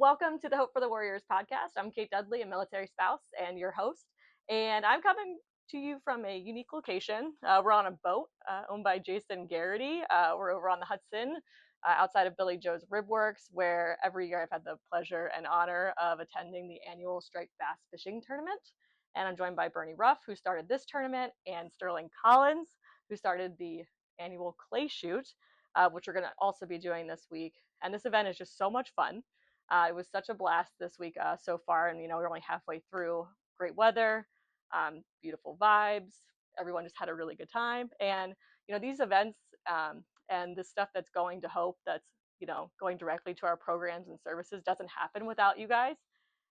Welcome to the Hope for the Warriors podcast. I'm Kate Dudley, a military spouse and your host. And I'm coming to you from a unique location. We're on a boat owned by Jason Garrity. We're over on the Hudson outside of Billy Joe's Ribworks, where every year I've had the pleasure and honor of attending the annual striped bass fishing tournament. And I'm joined by Bernie Ruff, who started this tournament, and Stirling Collins, who started the annual clay shoot, which we're going to also be doing this week. And this event is just so much fun. It was such a blast this week so far, and we're only halfway through. Great weather, beautiful vibes. Everyone just had a really good time, and these events and the stuff that's going to Hope, that's going directly to our programs and services, doesn't happen without you guys.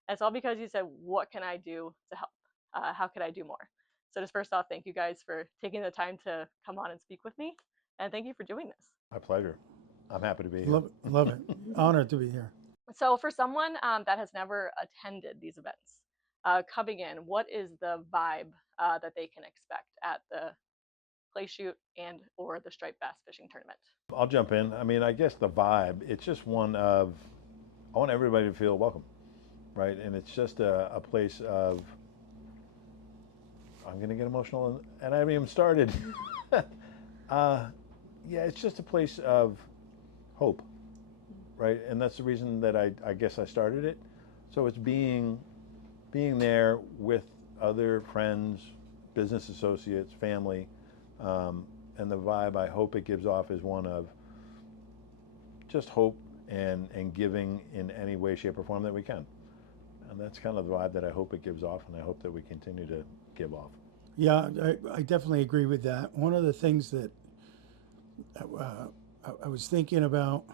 And it's all because you said, "What can I do to help? How could I do more?" So just first off, thank you guys for taking the time to come on and speak with me, and thank you for doing this. My pleasure. I'm happy to be here. Love it. Honored to be here. So for someone that has never attended these events, coming in, what is the vibe that they can expect at the clay shoot and or the striped bass fishing tournament? I'll jump in. I mean, I guess the vibe, it's just one of, I want everybody to feel welcome, right? And it's just a place of, I'm going to get emotional, and I haven't even started. Yeah, it's just a place of hope, right? And that's the reason that I guess I started it. So it's being there with other friends, business associates, family, and the vibe I hope it gives off is one of just hope and giving in any way, shape, or form that we can. And that's kind of the vibe that I hope it gives off, and I hope that we continue to give off. Yeah, I definitely agree with that. One of the things that I was thinking about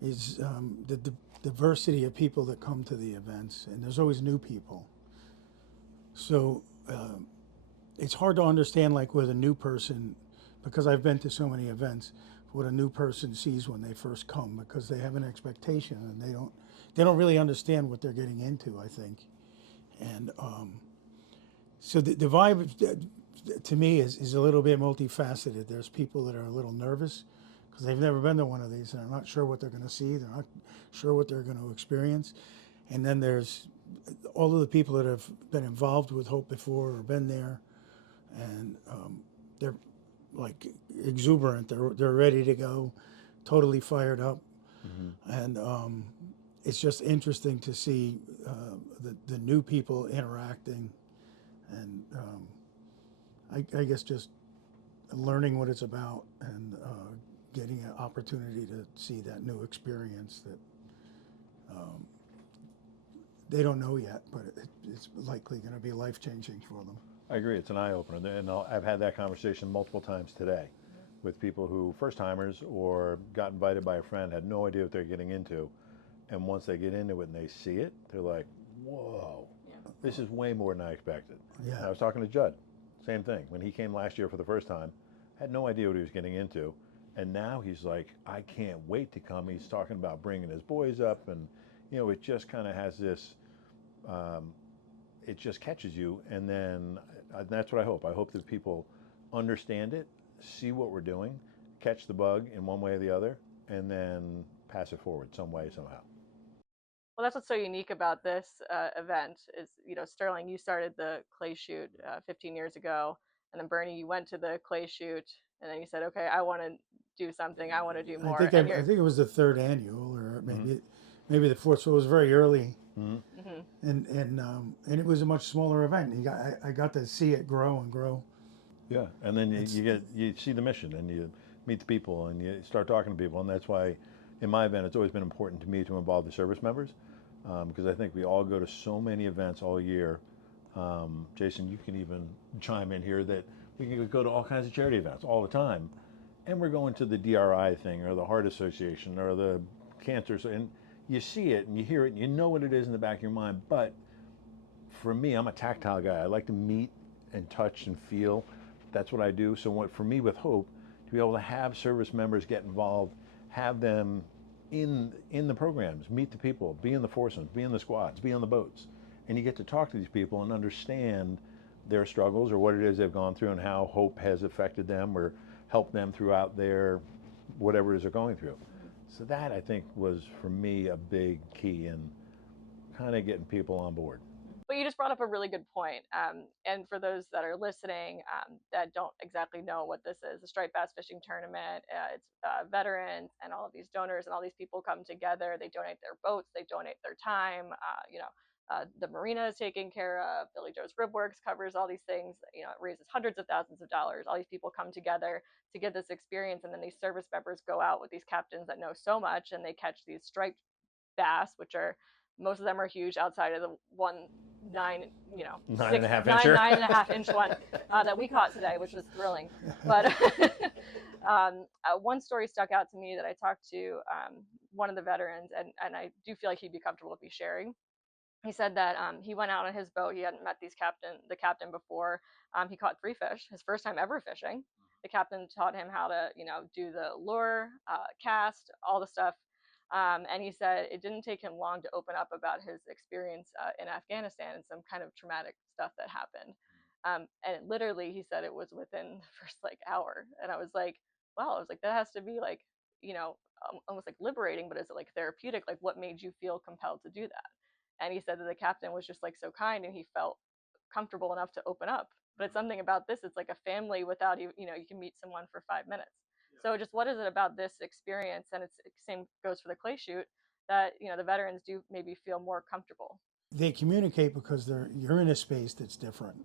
is the diversity of people that come to the events, and there's always new people. So it's hard to understand, like with a new person, because I've been to so many events, what a new person sees when they first come, because they have an expectation and they don't really understand what they're getting into, I think. And so the vibe to me is a little bit multifaceted. There's people that are a little nervous because they've never been to one of these and they're not sure what they're going to see. They're not sure what they're going to experience. And then there's all of the people that have been involved with Hope before or been there, and they're like exuberant. They're ready to go, totally fired up. Mm-hmm. And it's just interesting to see the new people interacting, and I guess just learning what it's about and getting an opportunity to see that new experience that they don't know yet, but it's likely going to be life-changing for them. I agree. It's an eye-opener, and I've had that conversation multiple times today with people who, first-timers or got invited by a friend, had no idea what they're getting into, and once they get into it and they see it, they're like, whoa, this is way more than I expected. Yeah. I was talking to Judd, same thing. When he came last year for the first time, had no idea what he was getting into, and now he's like, I can't wait to come. He's talking about bringing his boys up, and it just kind of has this, it just catches you, and then that's what I hope. I hope that people understand it, see what we're doing, catch the bug in one way or the other, and then pass it forward some way, somehow. Well, that's what's so unique about this event is, Stirling, you started the clay shoot 15 years ago, and then Bernie, you went to the clay shoot, and then you said, okay, I want to do something, I want to do more. I think it was the third annual, or maybe the fourth. So it was very early, and it was a much smaller event. I got to see it grow and grow. Yeah, and then you see the mission, and you meet the people, and you start talking to people, and that's why, in my event, it's always been important to me to involve the service members, because I think we all go to so many events all year. Jason, you can even chime in here that we can go to all kinds of charity events all the time, and we're going to the DRI thing or the Heart Association or the cancer, and you see it and you hear it and you know what it is in the back of your mind. But for me, I'm a tactile guy. I like to meet and touch and feel. That's what I do. So for me with Hope, to be able to have service members get involved, have them in the programs, meet the people, be in the foursomes, be in the squads, be on the boats, and you get to talk to these people and understand their struggles or what it is they've gone through and how Hope has affected them or helped them throughout their whatever it is they're going through. So that, I think, was for me a big key in kind of getting people on board. But you just brought up a really good point. And for those that are listening that don't exactly know what this is, the striped bass fishing tournament, it's veterans and all of these donors and all these people come together. They donate their boats, they donate their time. The marina is taken care of. Billy Joe's Rib Works covers all these things. You know, it raises hundreds of thousands of dollars. All these people come together to get this experience, and then these service members go out with these captains that know so much, and they catch these striped bass, which are most of them are huge outside of the 1.9, Nine six, and a half nine, incher. 9.5 inch one that we caught today, which was thrilling. But one story stuck out to me that I talked to one of the veterans, and I do feel like he'd be comfortable with me sharing. He said that he went out on his boat. He hadn't met the captain before. He caught 3 fish, his first time ever fishing. The captain taught him how to, do the lure, cast, all the stuff. And he said it didn't take him long to open up about his experience in Afghanistan and some kind of traumatic stuff that happened. And literally, he said it was within the first hour. And I was like, wow, I was like, that has to be almost like liberating, but is it like therapeutic? Like, what made you feel compelled to do that? And he said that the captain was just so kind, and he felt comfortable enough to open up. But it's something about this, it's like a family without you can meet someone for 5 minutes. So just what is it about this experience, and it's same goes for the clay shoot, that the veterans do maybe feel more comfortable. They communicate because you're in a space that's different.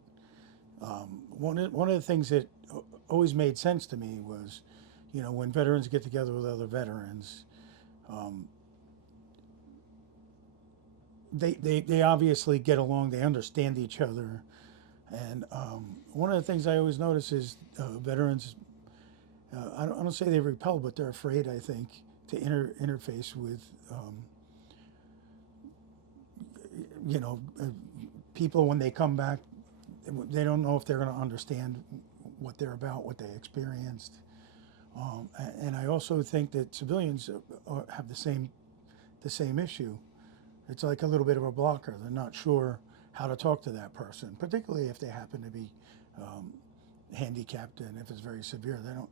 One of the things that always made sense to me was, when veterans get together with other veterans, they obviously get along. They understand each other, and one of the things I always notice is veterans. I don't say they repel, but they're afraid, I think, to interface with, people when they come back. They don't know if they're going to understand what they're about, what they experienced. And I also think that civilians have the same issue. It's like a little bit of a blocker. They're not sure how to talk to that person, particularly if they happen to be handicapped, and if it's very severe. They don't.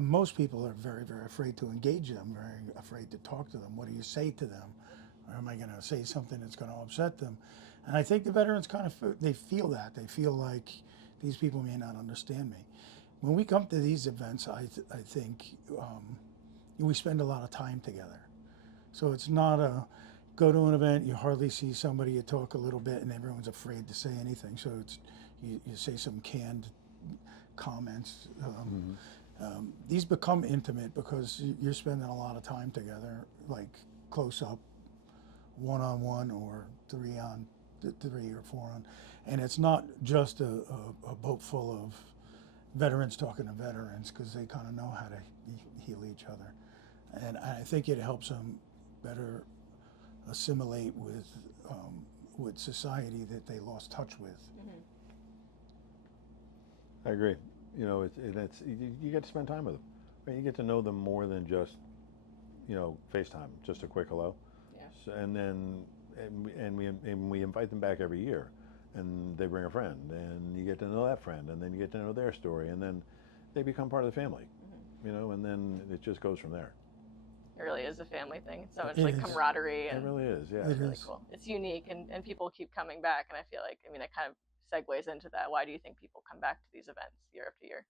Most people are very, very afraid to engage them, very afraid to talk to them. What do you say to them? Or am I going to say something that's going to upset them? And I think the veterans they feel that. They feel like these people may not understand me. When we come to these events, I think we spend a lot of time together. So it's not a go to an event, you hardly see somebody, you talk a little bit, and everyone's afraid to say anything. So it's you say some canned comments. These become intimate because you're spending a lot of time together, like close up, 1-on-1 or 3 or 4 on, and it's not just a boat full of veterans talking to veterans, because they kind of know how to heal each other, and I think it helps them better assimilate with society that they lost touch with. Mm-hmm. I agree. It's you get to spend time with them. Right? You get to know them more than just FaceTime, just a quick hello. Yeah. So, and we invite them back every year, and they bring a friend, and you get to know that friend, and then you get to know their story, and then they become part of the family. Mm-hmm. And then it just goes from there. It really is a family thing. It's so much camaraderie. And it really is, yeah. It's really cool. It's unique, and people keep coming back, and I feel like, it kind of segues into that. Why do you think people come back to these events year after year?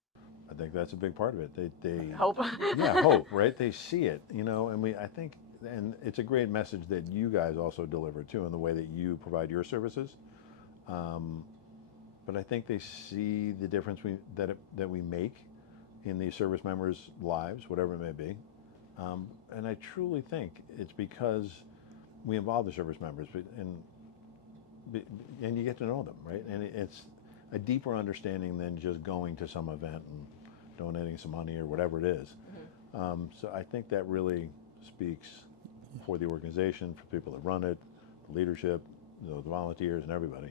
I think that's a big part of it. They hope. Yeah, hope, right? They see it, and I think, and it's a great message that you guys also deliver too, in the way that you provide your services. But I think they see the difference that we make in these service members' lives, whatever it may be. And I truly think it's because we involve the service members, and you get to know them, right? And it's a deeper understanding than just going to some event and donating some money or whatever it is. Mm-hmm. So I think that really speaks for the organization, for people that run it, the leadership, the volunteers, and everybody.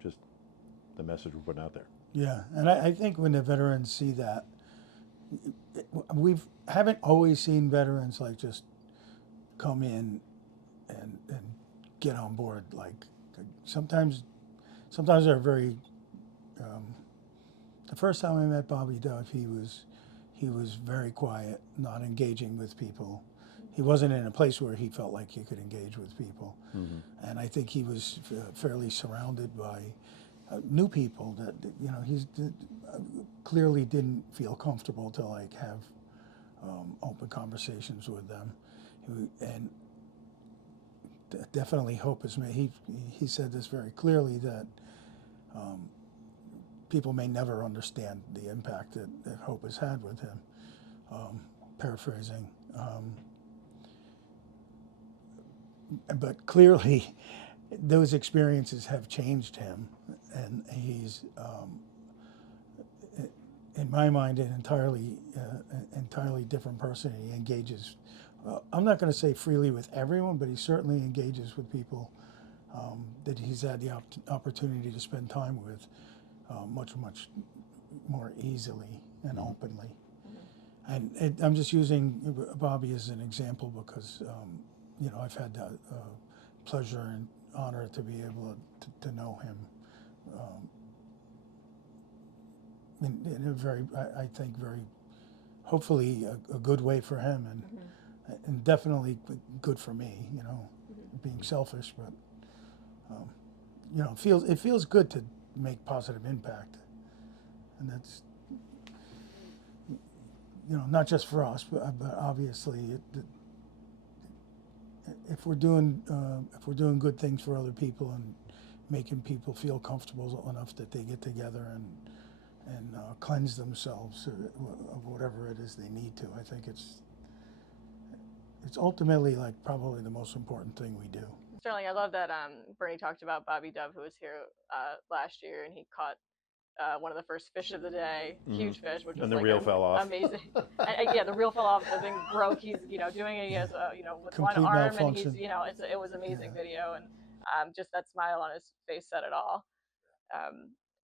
Just the message we're putting out there. Yeah, and I think when the veterans see that, haven't always seen veterans just come in and get on board. Sometimes they're very. The first time I met Bobby Duff, he he was very quiet, not engaging with people. He wasn't in a place where he felt like he could engage with people. Mm-hmm. And I think he was fairly surrounded by new people that, you know, he clearly didn't feel comfortable to like have open conversations with them. And definitely hope is made. He said this very clearly, that people may never understand the impact that hope has had with him. Paraphrasing. But clearly, those experiences have changed him, and he's, in my mind, an entirely different person. He engages, I'm not going to say freely with everyone, but he certainly engages with people that he's had the opportunity to spend time with much more easily and openly. And I'm just using Bobby as an example because you know, I've had the pleasure and honor to be able to know him in a very, I think, very, hopefully a good way for him, and definitely good for me, you know, being selfish, but you know, it feels good to make positive impact, and that's, you know, not just for us, but obviously if we're doing good things for other people and making people feel comfortable enough that they get together and cleanse themselves of whatever it is they need to, I think it's ultimately like probably the most important thing we do. Sterling, I love that Bernie talked about Bobby Dove, who was here last year, and he caught one of the first fish of the day, huge fish, which And was the like reel fell off. amazing. Yeah, the reel fell off. The thing broke. He's, you know, doing it. He has, you know, with Complete one arm, malfunction. and he's, you know, it was amazing video, and just that smile on his face said it all.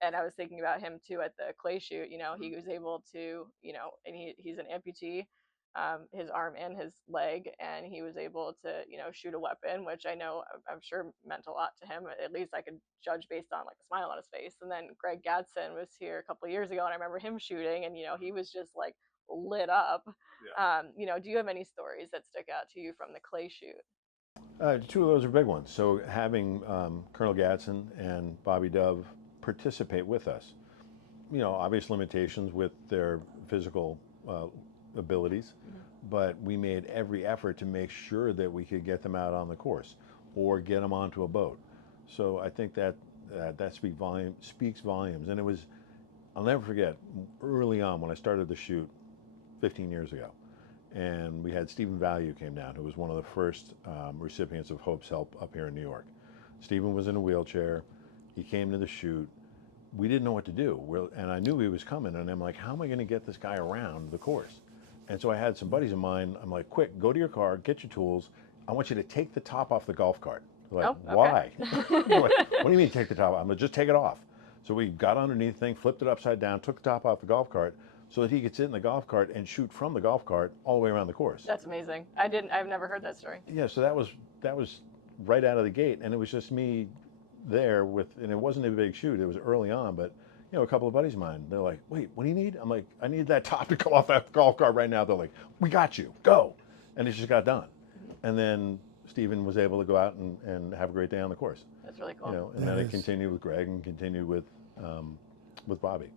And I was thinking about him too at the clay shoot. You know, he was able to, you know, and he's an amputee, his arm and his leg, and he was able to, you know, shoot a weapon, which I know I'm sure meant a lot to him. At least I could judge based on like the smile on his face. And then Greg Gadsden was here a couple of years ago, and I remember him shooting, and you know, he was just like lit up. Yeah. You know, do you have any stories that stick out to you from the clay shoot? Two of those are big ones. So having Colonel Gadsden and Bobby Dove participate with us, you know, obvious limitations with their physical abilities, but we made every effort to make sure that we could get them out on the course or get them onto a boat. So I think that speaks volumes. And it was, I'll never forget, early on when I started the shoot 15 years ago, and we had Stephen Value came down, who was one of the first recipients of Hope's Help up here in New York. Stephen was in a wheelchair. He came to the shoot. We didn't know what to do, and I knew he was coming, and I'm like, how am I going to get this guy around the course? And so I had some buddies of mine. I'm like, quick, go to your car, get your tools. I want you to take the top off the golf cart. They're like, oh, okay. Why? Like, what do you mean take the top off? I'm like, just take it off. So we got underneath the thing, flipped it upside down, took the top off the golf cart so that he could sit in the golf cart and shoot from the golf cart all the way around the course. That's amazing. I've never heard that story. Yeah, so that was right out of the gate, and it was just me there and it wasn't a big shoot. It was early on, but you know, a couple of buddies of mine, they're like, wait, what do you need? I'm like, I need that top to come off that golf cart right now. They're like, we got you, go. And it just got done. And then Stephen was able to go out and have a great day on the course. That's really cool. You know, and then it continued with Greg and continued with Bobby.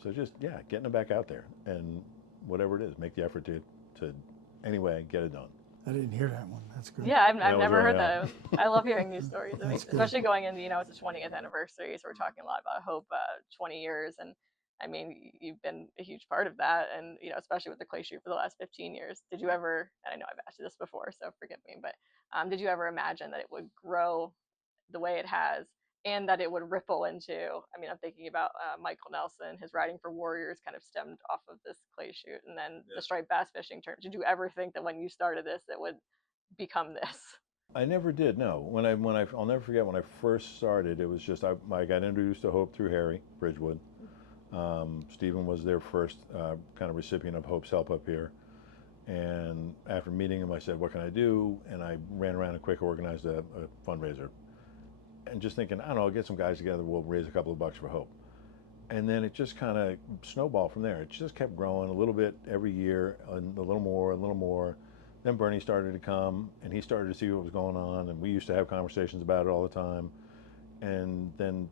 So just, yeah, getting them back out there and whatever it is, make the effort to anyway, get it done. I didn't hear that one. That's good. Yeah, I've never heard that. I love hearing these stories, especially going into, you know, it's the 20th anniversary, so we're talking a lot about Hope, 20 years, and I mean, you've been a huge part of that, and you know, especially with the clay shoot for the last 15 years. Did you ever, and I know I've asked you this before, so forgive me, but did you ever imagine that it would grow the way it has, and that it would ripple into, I mean, I'm thinking about Michael Nelson, his Riding for Warriors kind of stemmed off of this clay shoot, and then the striped bass fishing term. Did you ever think that when you started this, it would become this? I never did, no. I'll never forget when I first started, it was just, I got introduced to Hope through Harry Bridgewood. Stephen was their first kind of recipient of Hope's Help up here. And after meeting him, I said, what can I do? And I ran around and quick organized a fundraiser. And just thinking, I don't know, I'll get some guys together, we'll raise a couple of bucks for Hope. And then it just kind of snowballed from there. It just kept growing a little bit every year, and a little more, a little more. Then Bernie started to come, and he started to see what was going on, and we used to have conversations about it all the time. And then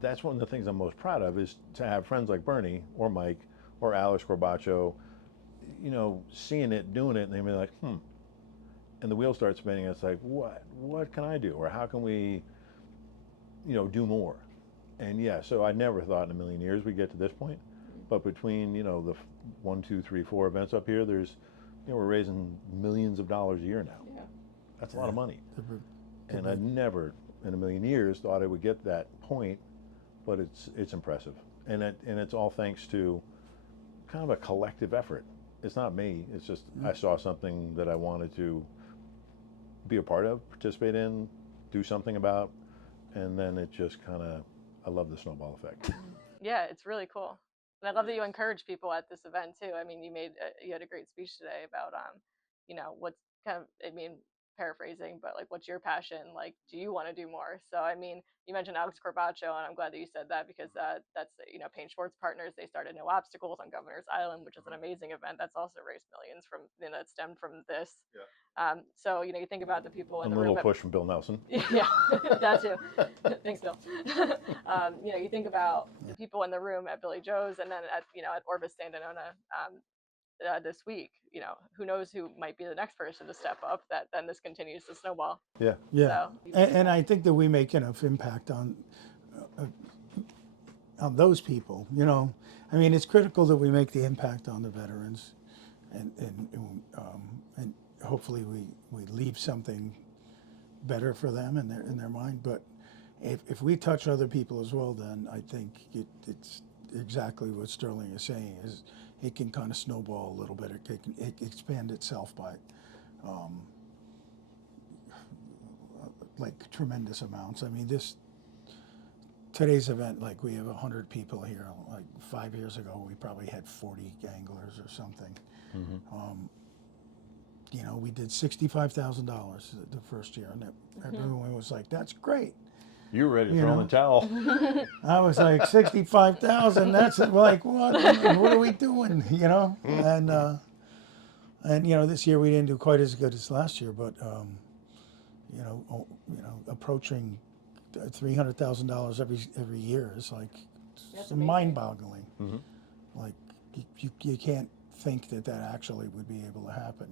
that's one of the things I'm most proud of, is to have friends like Bernie or Mike or Alex Corbacho, seeing it, doing it, and they'd be like, and the wheels start spinning. It's like, what can I do, or how can we, do more? And yeah, so I never thought in a million years we'd get to this point. But between, the 1, 2, 3, 4 events up here, there's, we're raising millions of dollars a year now. Yeah. That's a lot of money. The- And I never in a million years thought I would get that point, but it's impressive. And it's all thanks to kind of a collective effort. It's not me, it's just I saw something that I wanted to be a part of, participate in, do something about, and then it just kind of, I love the snowball effect. Yeah, it's really cool. And I love that you encourage people at this event too. I mean, you had a great speech today about what's kind of, I mean, paraphrasing, but like, what's your passion? Like, do you want to do more? So I mean, you mentioned Alex Corbacho, and I'm glad that you said that, because that's Paint Sports Partners. They started No Obstacles on Governor's Island, which is an amazing event that's also raised millions from that stemmed from this. So you think about the people in the A little room. push from Bill Nelson. Yeah, that too. Thanks, Bill. You think about the people in the room at Billy Joe's, and then at Orvis Sandanona this week. Who knows who might be the next person to step up? That then this continues to snowball. Yeah. Yeah, So, and I think that we make enough impact on those people. I mean, it's critical that we make the impact on the veterans, and hopefully we leave something better for them in their mind. But if we touch other people as well, then I think it's exactly what Stirling is saying. Is it can kind of snowball a little bit. It can expand itself by like tremendous amounts. I mean, today's event, like, we have 100 people here. Like 5 years ago, we probably had 40 anglers or something. We did $65,000 the first year, and everyone was like, "That's great." You were ready to throw in the towel. I was like, 65,000. That's like, what? What are we doing? And this year we didn't do quite as good as last year, but approaching $300,000 every year is like, it's mind-boggling. Like, you can't think that actually would be able to happen.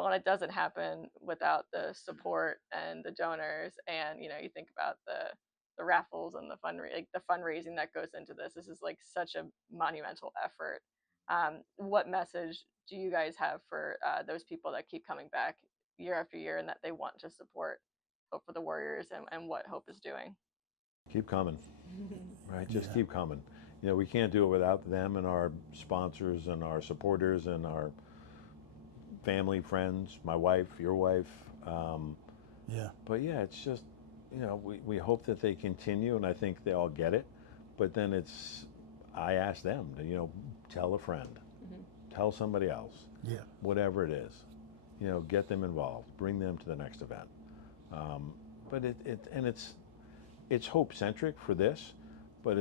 well, and it doesn't happen without the support and the donors, and you think about the raffles and the fundraising that goes into this. This is like such a monumental effort. What message do you guys have for those people that keep coming back year after year, and that they want to support Hope for the Warriors, and what Hope is doing? Keep coming, right? Just keep coming. We can't do it without them and our sponsors and our supporters and our family, friends, my wife, your wife. But yeah, it's just, we hope that they continue, and I think they all get it. But then I ask them to, tell a friend, tell somebody else, whatever it is, get them involved, bring them to the next event. But it's hope centric for this, but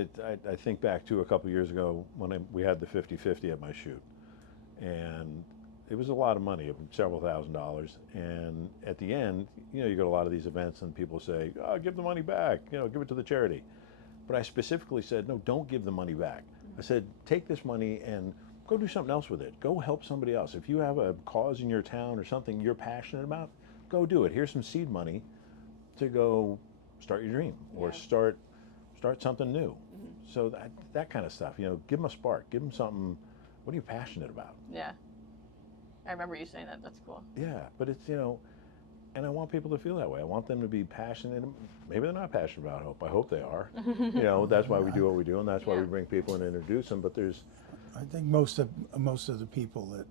I think back to a couple years ago when we had the 50-50 at my shoot, and it was a lot of money, several $1,000s. And at the end, you go to a lot of these events and people say, "Oh, give the money back, give it to the charity." But I specifically said, no, don't give the money back. I said, take this money and go do something else with it. Go help somebody else. If you have a cause in your town or something you're passionate about, go do it. Here's some seed money to go start your dream, or start something new. So that kind of stuff, give them a spark, give them something. What are you passionate about? Yeah, I remember you saying that. That's cool. Yeah, but it's, and I want people to feel that way. I want them to be passionate. Maybe they're not passionate about hope. I hope they are. That's why we do what we do, and that's why we bring people and introduce them. But I think most of the people that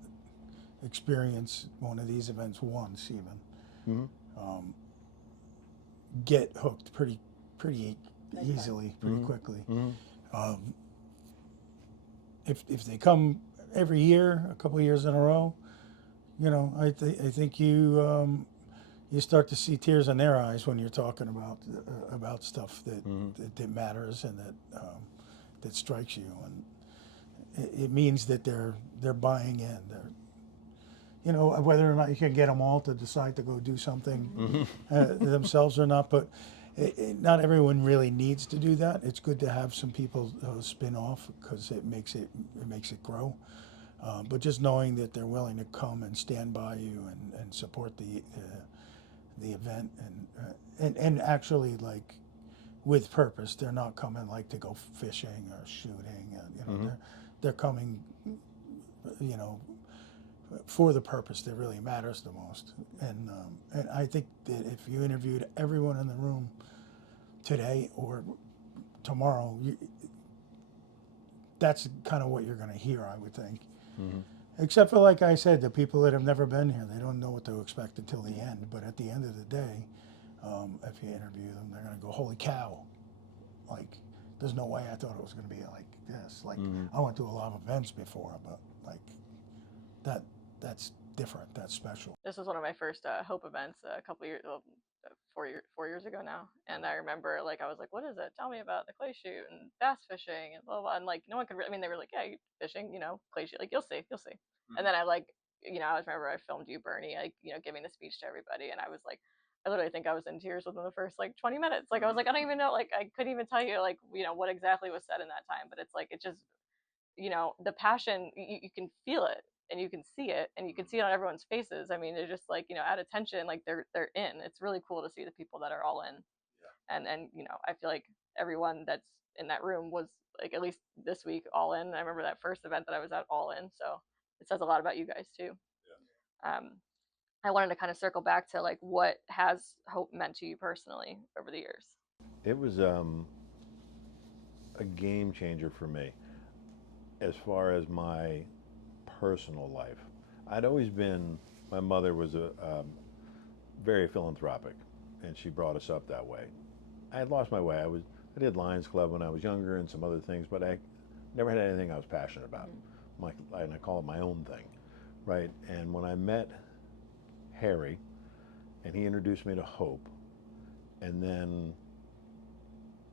experience one of these events once even get hooked pretty easily, pretty quickly. If they come every year, a couple of years in a row, I think you start to see tears in their eyes when you're talking about stuff that matters, and that that strikes you, and it means that they're buying in. They're, you know, whether or not you can get them all to decide to go do something themselves or not, but not everyone really needs to do that. It's good to have some people spin off because it makes it grow. But just knowing that they're willing to come and stand by you and support the event and actually like with purpose. They're not coming like to go fishing or shooting. You know, they're coming, you know, for the purpose that really matters the most. And I think that if you interviewed everyone in the room today or tomorrow, that's kind of what you're going to hear, I would think. Except for, like I said, the people that have never been here, they don't know what to expect until the end. But at the end of the day, if you interview them, they're going to go, holy cow. Like, there's no way I thought it was going to be like this. Like, I went to a lot of events before, but like that's different. That's special. This was one of my first Hope events a couple years, 4 years ago now, and I remember like I was like, "What is it? Tell me about the clay shoot and bass fishing and blah blah." And like no one could. I mean, they were like, "Yeah, you fishing, you know, clay shoot. Like you'll see, you'll see." And then I like, you know, I remember I filmed you, Bernie, like you know, giving the speech to everybody, and I was like, I literally think I was in tears within the first like 20 minutes. Like I was like, I don't even know, like I couldn't even tell you like you know what exactly was said in that time, but it's like it just you know the passion you can feel it and you can see it and you can see it on everyone's faces. I mean they're just like you know at attention, like they're in. It's really cool to see the people that are all in. And you know I feel like everyone that's in that room was like at least this week all in. I remember that first event that I was at all in, so it says a lot about you guys too. I wanted to kind of circle back to like what has Hope meant to you personally over the years. It was a game changer for me as far as my personal life. I'd always been, my mother was a very philanthropic, and she brought us up that way. I had lost my way. I did Lions Club when I was younger and some other things, but I never had anything I was passionate about. And I call it my own thing, right? And when I met Harry, and he introduced me to Hope, and then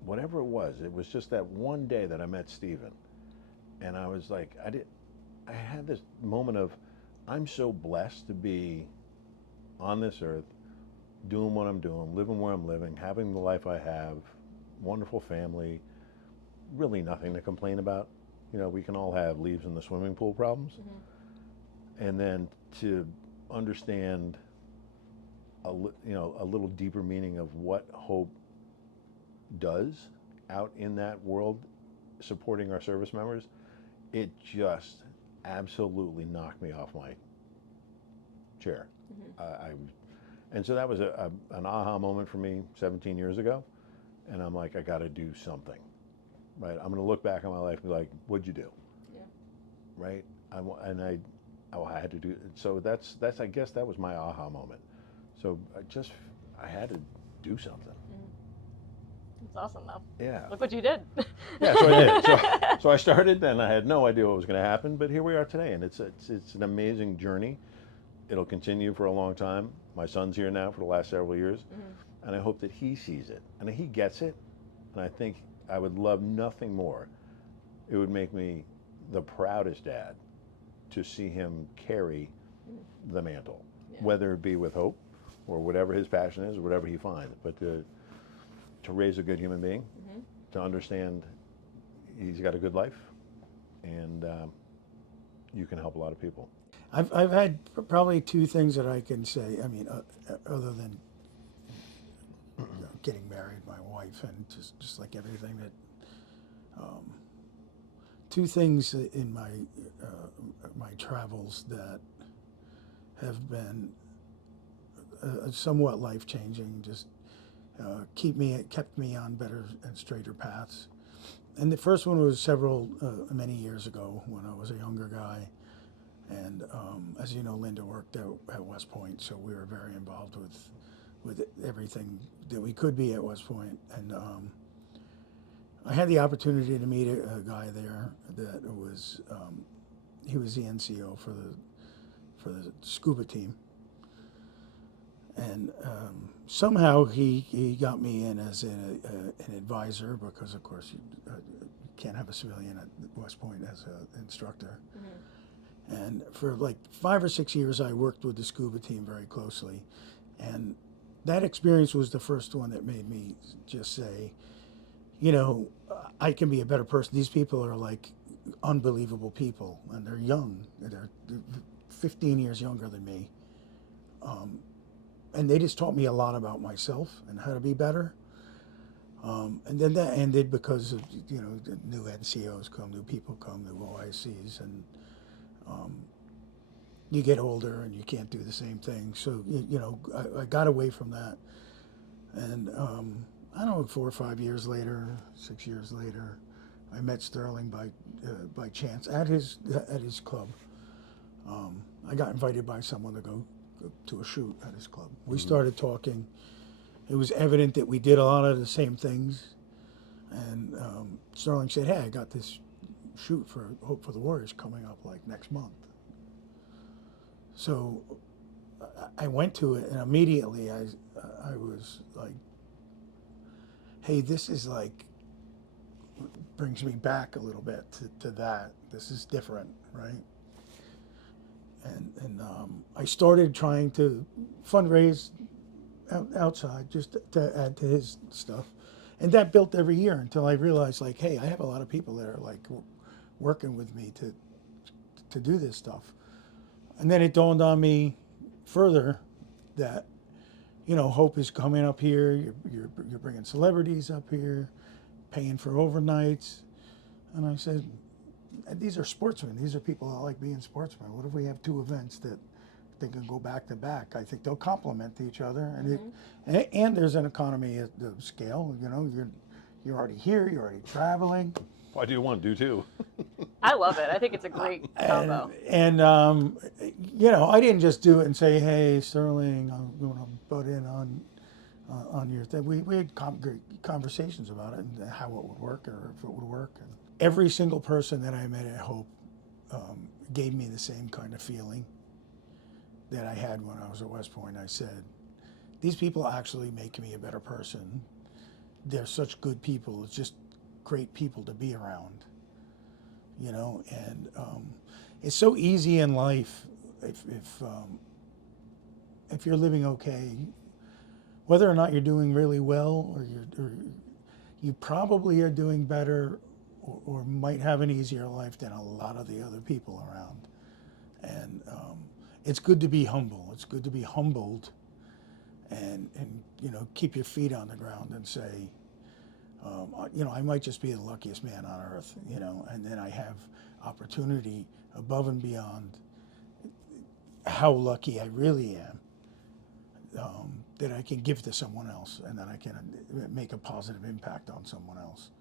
whatever it was just that one day that I met Stephen, and I was like, I had this moment of, I'm so blessed to be on this earth, doing what I'm doing, living where I'm living, having the life I have, wonderful family, really nothing to complain about. You know, we can all have leaves in the swimming pool problems. And then to understand a little deeper meaning of what Hope does out in that world, supporting our service members, it just absolutely knocked me off my chair. And so that was an aha moment for me 17 years ago. And I'm like, I got to do something, right? I'm going to look back on my life and be like, what'd you do? Right? I had to do, so that's I guess that was my aha moment. So I had to do something. It's awesome though. Yeah. Look what you did. Yeah, so I did. So I started, and I had no idea what was going to happen, but here we are today, and it's an amazing journey. It'll continue for a long time. My son's here now for the last several years, and I hope that he sees it and he gets it. And I think I would love nothing more. It would make me the proudest dad to see him carry the mantle, whether it be with Hope or whatever his passion is, or whatever he finds. But to raise a good human being, to understand he's got a good life, and you can help a lot of people. I've had probably two things that I can say. I mean, other than getting married, my wife, and just like everything that. Two things in my travels that have been somewhat life changing. Just kept me on better and straighter paths. And the first one was many years ago when I was a younger guy. And as you know, Linda worked at West Point, so we were very involved with everything that we could be at West Point. And I had the opportunity to meet a guy there that was he was the NCO for the scuba team, and somehow he got me in as an advisor because of course can't have a civilian at West Point as an instructor. Mm-hmm. And for like 5 or 6 years, I worked with the scuba team very closely. And that experience was the first one that made me just say, you know, I can be a better person. These people are like unbelievable people, and they're young. They're 15 years younger than me. And they just taught me a lot about myself and how to be better. And then that ended because of, you know, the new NCOs come, new people come, new OICs, and you get older and you can't do the same thing. So, you know, I got away from that. And I don't know, 4 or 5 years later, 6 years later, I met Stirling by chance at his club. I got invited by someone to go to a shoot at his club. We started talking. It was evident that we did a lot of the same things. And Stirling said, "Hey, I got this shoot for Hope for the Warriors coming up like next month." So I went to it, and immediately I was like, "Hey, this is like brings me back a little bit to that. This is different, right?" And I started trying to fundraise outside just to add to his stuff, and that built every year until I realized, like, hey, I have a lot of people that are like working with me to do this stuff. And then it dawned on me further that, you know, Hope is coming up here. You're bringing celebrities up here, paying for overnights. And I said, these are sportsmen. These are people that like being sportsmen. What if we have 2 events that they can go back to back? I think they'll complement each other, and and there's an economy at the scale. You know, you're already here. You're already traveling. Why do you want to do 2? I love it. I think it's a great combo. And you know, I didn't just do it and say, "Hey, Stirling, I'm going to butt in on your thing." We had great conversations about it and how it would work or if it would work. And every single person that I met at Hope gave me the same kind of feeling that I had when I was at West Point. I said, these people actually make me a better person. They're such good people. It's just great people to be around, you know. And it's so easy in life if you're living okay, whether or not you're doing really well or you probably are doing better or might have an easier life than a lot of the other people around. And it's good to be humble. It's good to be humbled and you know, keep your feet on the ground and say, you know, I might just be the luckiest man on earth, you know, and then I have opportunity above and beyond how lucky I really am, that I can give to someone else and that I can make a positive impact on someone else.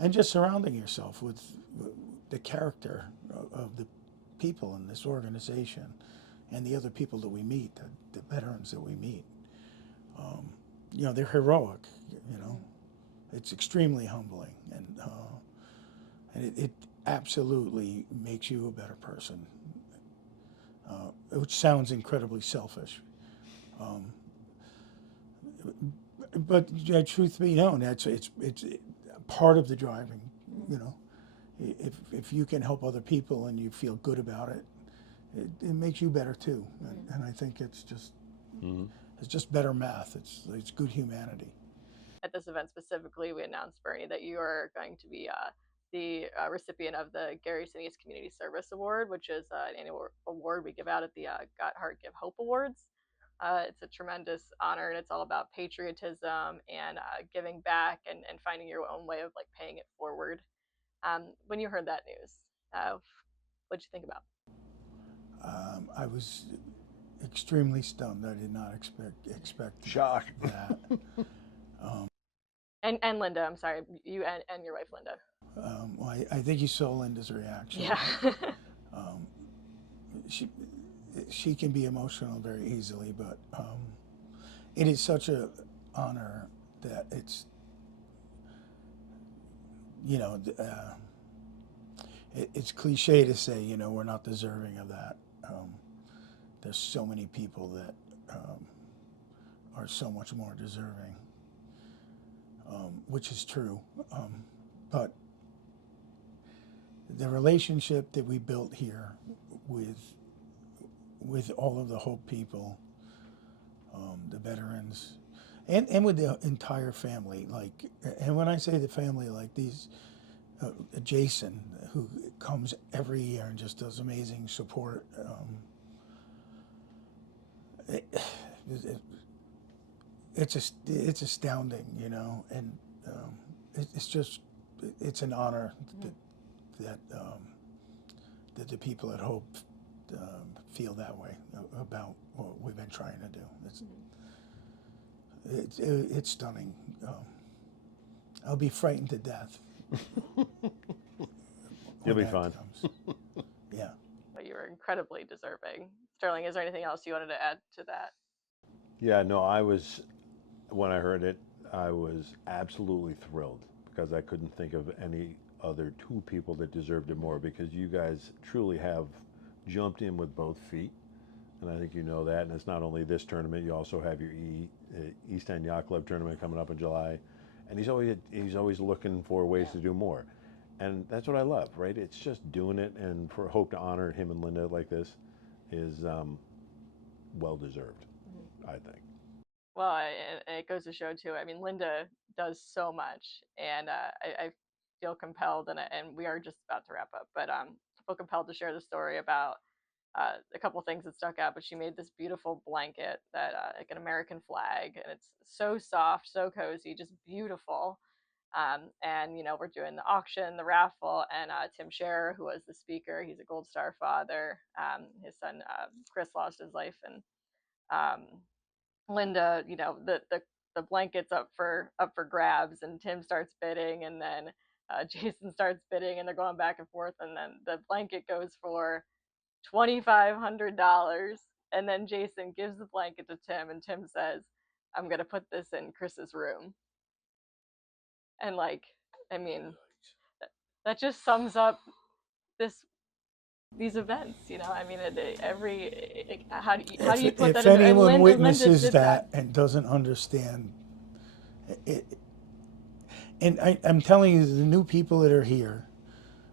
And just surrounding yourself with the character of the people in this organization and the other people that we meet, the veterans that we meet. You know, they're heroic, you know. It's extremely humbling, and it absolutely makes you a better person, which sounds incredibly selfish. But truth be known, it's part of the driving. You know, if you can help other people and you feel good about it, it makes you better too. And I think it's just better math. It's good humanity. At this event specifically, we announced, Bernie, that you are going to be the recipient of the Gary Sinise Community Service Award, which is an annual award we give out at the Got Heart Give Hope Awards. It's a tremendous honor, and it's all about patriotism and giving back and finding your own way of like paying it forward. When you heard that news, what'd you think about? I was extremely stunned. I did not expect Shock. that. And Linda, I'm sorry, you and your wife Linda. Well, I think you saw Linda's reaction. Yeah. She can be emotional very easily, but it is such an honor that it's, you know, it's cliche to say, you know, we're not deserving of that. There's so many people that are so much more deserving, which is true. But the relationship that we built here with all of the Hope people, the veterans, and with the entire family. Like, and when I say the family, like these, Jason, who comes every year and just does amazing support. It's astounding, you know, and it's an honor that the people at Hope feel that way about what we've been trying to do. It's stunning. I'll be frightened to death. You'll be fine. Yeah. But you were incredibly deserving. Sterling, is there anything else you wanted to add to that? Yeah, no, when I heard it, I was absolutely thrilled because I couldn't think of any other two people that deserved it more, because you guys truly have jumped in with both feet. And I think you know that. And it's not only this tournament, you also have your East End Yacht Club tournament coming up in July. And he's always looking for ways to do more. And that's what I love, right? It's just doing it. And for Hope to honor him and Linda like this is well deserved, I think. Well, it goes to show too. I mean, Linda does so much, and I feel compelled, and we are just about to wrap up, but I feel compelled to share the story about a couple things that stuck out. But she made this beautiful blanket that like an American flag, and it's so soft, so cozy, just beautiful. And we're doing the auction, the raffle, and Tim Scherer, who was the speaker, he's a Gold Star father. His son Chris lost his life, and um, Linda, the blanket's up for grabs, and Tim starts bidding, and then Jason starts bidding, and they're going back and forth, and then the blanket goes for $2,500, and then Jason gives the blanket to Tim, and Tim says, "I'm gonna put this in Chris's room." And like, I mean, that just sums up these events, I mean, how do you put If that in? anyone And witnesses that and doesn't understand it, and I'm telling you, the new people that are here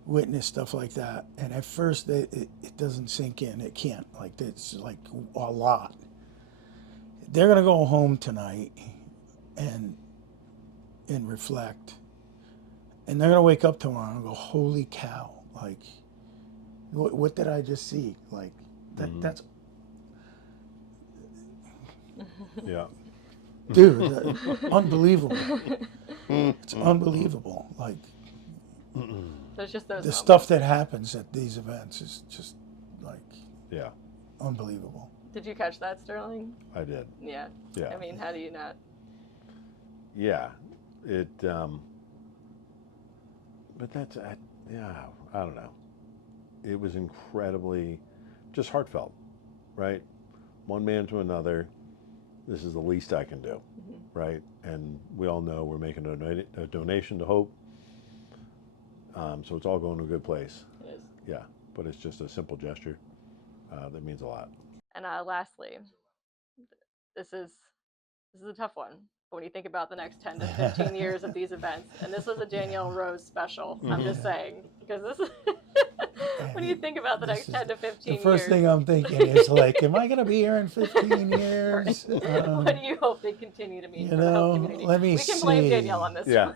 witness stuff like that, and at first it doesn't sink in. It can't. Like, it's like a lot. They're gonna go home tonight and reflect, and they're gonna wake up tomorrow and go, "Holy cow! Like, what did I just see?" Like that. Mm-hmm. That's Yeah. dude, unbelievable. It's unbelievable. Like, So it's just those the moments. stuff that happens at these events is just like, Yeah, unbelievable. Did you catch that, Sterling? I did. Yeah. Yeah. I mean, how do you not? Yeah, it. But yeah, I don't know. It was incredibly, just heartfelt, right? One man to another. This is the least I can do, right? And we all know we're making a donation to Hope. So it's all going to a good place. It is. Yeah, but it's just a simple gesture that means a lot. And lastly, this is a tough one. But when you think about the next 10 to 15 years of these events, and this was a Danielle Rose special, I'm just saying, because this is, when you think about the next 10 to 15 years. The first thing I'm thinking is, like, am I going to be here in 15 years? What do you hope they continue to mean for the Hope community? Let me we can blame see. Danielle on this Yeah. one.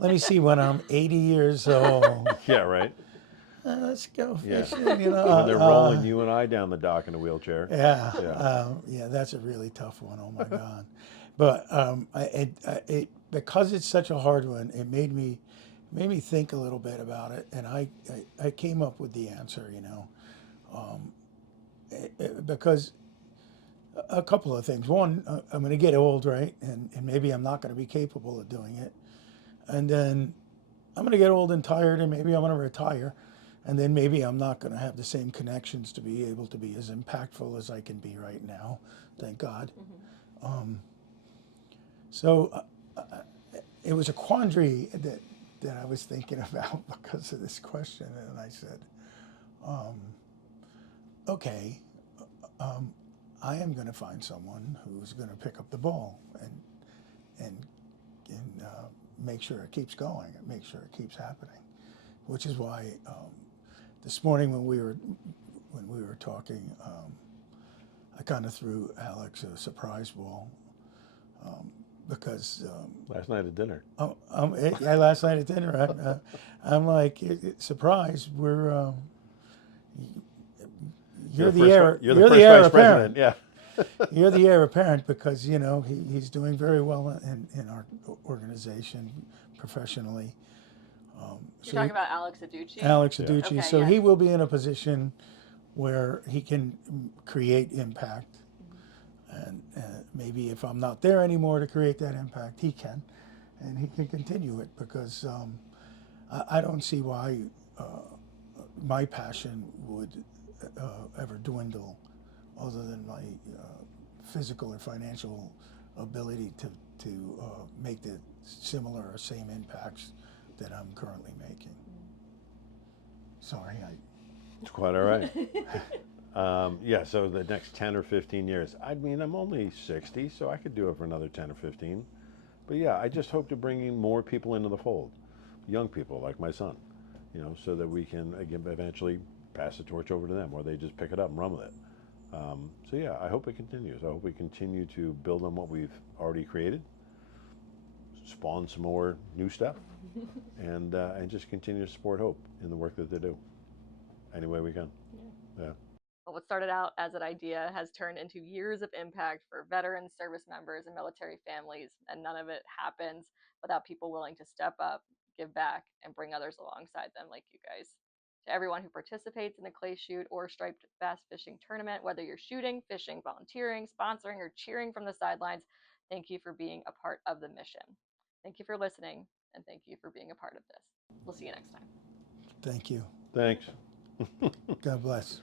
Let me see when I'm 80 years old. Yeah, right. Let's go Yeah. fishing. When they're rolling you and I down the dock in a wheelchair. Yeah, that's a really tough one. Oh my God. But because it's such a hard one, it made me think a little bit about it, and I came up with the answer. Because a couple of things. One, I'm going to get old, right, and maybe I'm not going to be capable of doing it, and then I'm going to get old and tired, and maybe I'm going to retire, and then maybe I'm not going to have the same connections to be able to be as impactful as I can be right now. Thank God. So it was a quandary that I was thinking about because of this question, and I said, okay, I am going to find someone who's going to pick up the ball and make sure it keeps going and make sure it keeps happening, which is why this morning when we were talking, I kind of threw Alex a surprise ball because Last night at dinner. yeah, last night at dinner, I'm like, surprise, we're you're the heir, You're the first heir vice apparent. president. Yeah. You're the heir apparent because he's doing very well in our organization professionally. You're talking about Alex Aducci? Alex Yeah. Aducci. Okay, So yes. he will be in a position where he can create impact. And maybe if I'm not there anymore to create that impact, he can. And he can continue it because I don't see why my passion would ever dwindle other than my physical or financial ability to make the similar or same impacts that I'm currently making. Sorry, It's quite all right. Yeah, so the next 10 or 15 years, I mean, I'm only 60, so I could do it for another 10 or 15. But yeah, I just hope to bring in more people into the fold, young people like my son, so that we can again eventually pass the torch over to them, or they just pick it up and run with it. So yeah, I hope it continues. I hope we continue to build on what we've already created, spawn some more new stuff, and just continue to support Hope in the work that they do, any way we can. Yeah. Well, what started out as an idea has turned into years of impact for veterans, service members, and military families, and none of it happens without people willing to step up, give back, and bring others alongside them like you guys. To everyone who participates in a clay shoot or striped bass fishing tournament, whether you're shooting, fishing, volunteering, sponsoring, or cheering from the sidelines, thank you for being a part of the mission. Thank you for listening, and thank you for being a part of this. We'll see you next time. thank you. Thanks. God bless.